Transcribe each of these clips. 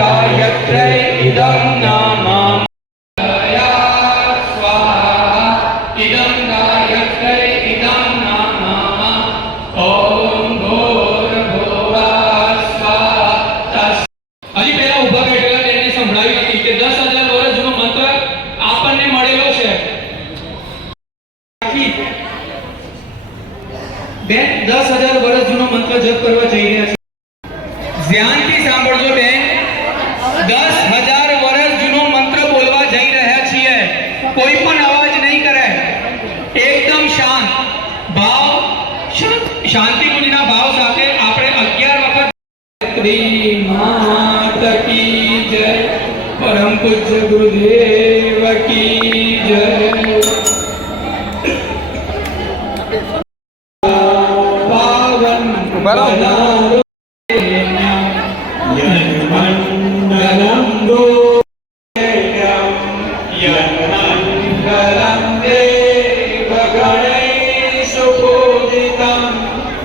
गायत्रै કે દસ હજાર વર્ષ જૂનો મંત્ર આપણને મળેલો છે. બેન, દસ હજાર વર્ષ જૂનો મંત્ર જપ કરવા જઈ રહ્યા છે. ધ્યાનથી સાંભળજો બેન. કોઈ પણ અવાજ નહીં કરે. એકદમ શાંત. ભાવ શાંત- મુનિના ભાવ સાથે આપણે અગિયાર વખત શ્રી કી જય. પરમ પૂજ્ય ગુરુદેવ કી જય.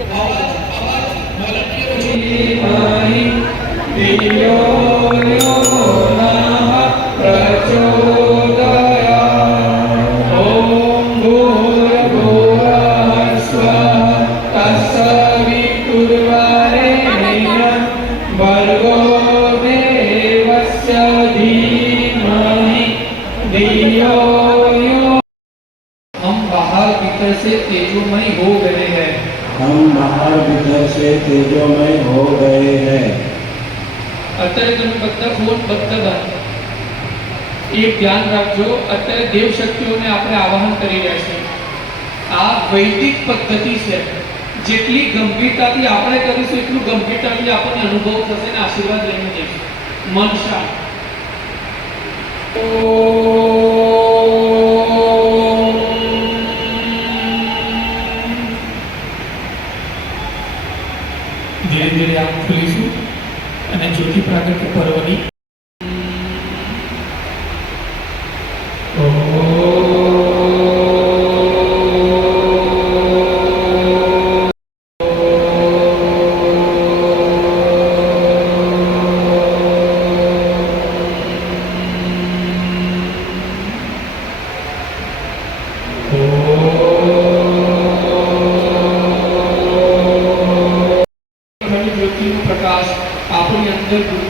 Thank you. बाहर भीतर से तेजोमय हो गए हैं અત્યારે તમે બધા ફોન બંધ કર એક ધ્યાન રાખજો અત્યારે દેવ શક્તિઓને આપણે આવાહન કરી રહ્યા છીએ આ વૈદિક પદ્ધતિ છે જેટલી ગંભીરતાથી આપણે કરીશું એટલું ગંભીરતાથી આપણને અનુભવ થશે ને આશીર્વાદ લઈને જઈશું મન શાંત ધીરે પ્રાગટ્ય અંદર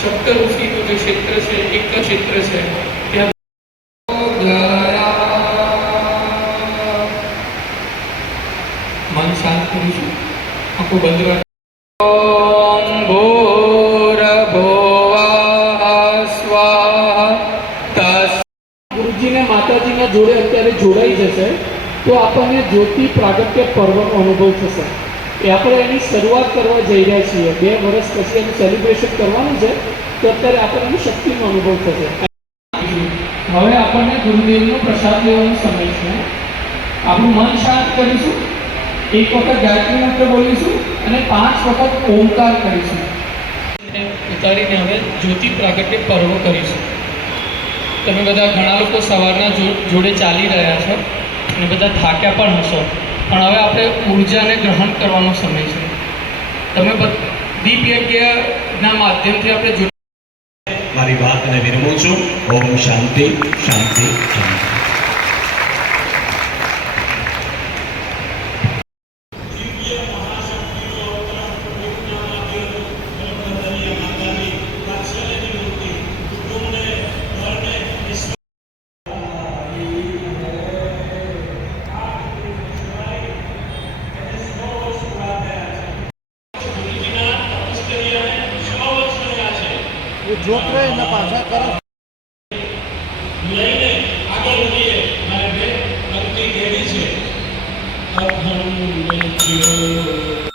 સપ્ત ઋષિનું જે ક્ષેત્ર છે, એક ક્ષેત્ર છે મન શાંત કરું છું આખું બંધ રાખ જોડે અત્યારે જોડાઈ જશે, તો આપણને જ્યોતિ પ્રાગટ્ય પર્વનો અનુભવ થશે. એ આપણે એની શરૂઆત કરવા જઈ રહ્યા છીએ. બે વર્ષ પછી એનું સેલિબ્રેશન કરવાનું છે તો અત્યારે આપણને શક્તિનો અનુભવ થશે. હવે આપણને ગુરુદેવનો પ્રસાદ લેવાનો સમય છે. આપણું મન શાંત કરીશું એક વખત ગાયત્રી મંત્ર બોલીશું અને પાંચ વખત ઓમકાર કરીશું. ઉતારીને હવે જ્યોતિ પ્રાગટ્ય પર્વ કરીશું. તમે બધા ઘણા લોકો સવારના જો- જોડે ચાલી રહ્યા છો અને બધા થાક્યા પણ હશો. પણ હવે આપણે ઉર્જાને ગ્રહણ કરવાનો સમય છે. તમે દીપ યજ્ઞના માધ્યમથી આપણે મારી વાતને વિરમું છું. ઓમ શાંતિ શાંતિ શાંતિ. છોકરા એના પાછા કરે. લઈને આગળ વધીએ. મારે બે અંતિમ છે.